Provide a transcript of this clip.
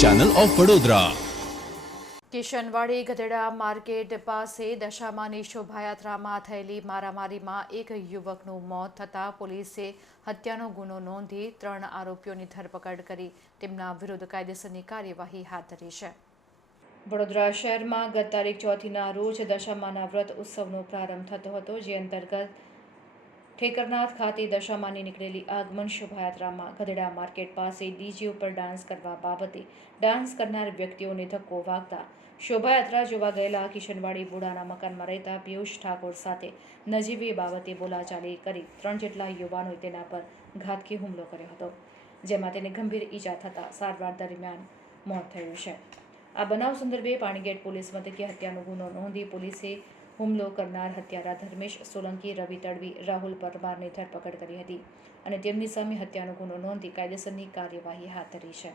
Channel of Vadodara Kishanwadi Gadheda market પાસે દશામાની શોભાયાત્રામાં થયેલી મારામારીમાં એક યુવકનું મોત થતાં પોલીસે હત્યાનો ગુનો નોંધી ત્રણ આરોપીઓની ધરપકડ કરી. તેમના વિરુદ્ધ કાયદેસરની કાર્યવાહી હાથ ધરી છે. વડોદરા શહેરમાં ગત તારીખ ચોથીના રોજ દશામાના વ્રત ઉત્સવનો પ્રારંભ થતો હતો, જે અંતર્ગત ઠેકરનાથ ખાતે દશામાની નીકળેલી આગમન શોભાયાત્રામાં ગધડા માર્કેટ પાસે ડીજે ઉપર ડાન્સ કરવા બાબતે ડાન્સ કરનાર વ્યક્તિઓને ધક્કો વાગતા શોભાયાત્રા જોવા ગયેલા કિશનવાડી બુડાના મકાનમાં રહેતા પિયુષ ઠાકોર સાથે નજીવી બાબતે બોલાચાલી કરી ત્રણ જેટલા યુવાનોએ તેના પર ઘાતકી હુમલો કર્યો હતો, જેમાં તેને ગંભીર ઈજા થતાં સારવાર દરમિયાન મોત થયું છે. આ બનાવ સંદર્ભે પાણીગેટ પોલીસ મથકે હત્યાનો ગુનો નોંધી પોલીસે હુમલો કરનાર હત્યારા ધર્મેશ સોલંકી, રવિ તડવી, રાહુલ પરમારની ધરપકડ કરી હતી અને તેમની સામે હત્યાનો ગુનો નોંધી કાયદેસરની કાર્યવાહી હાથ ધરી છે.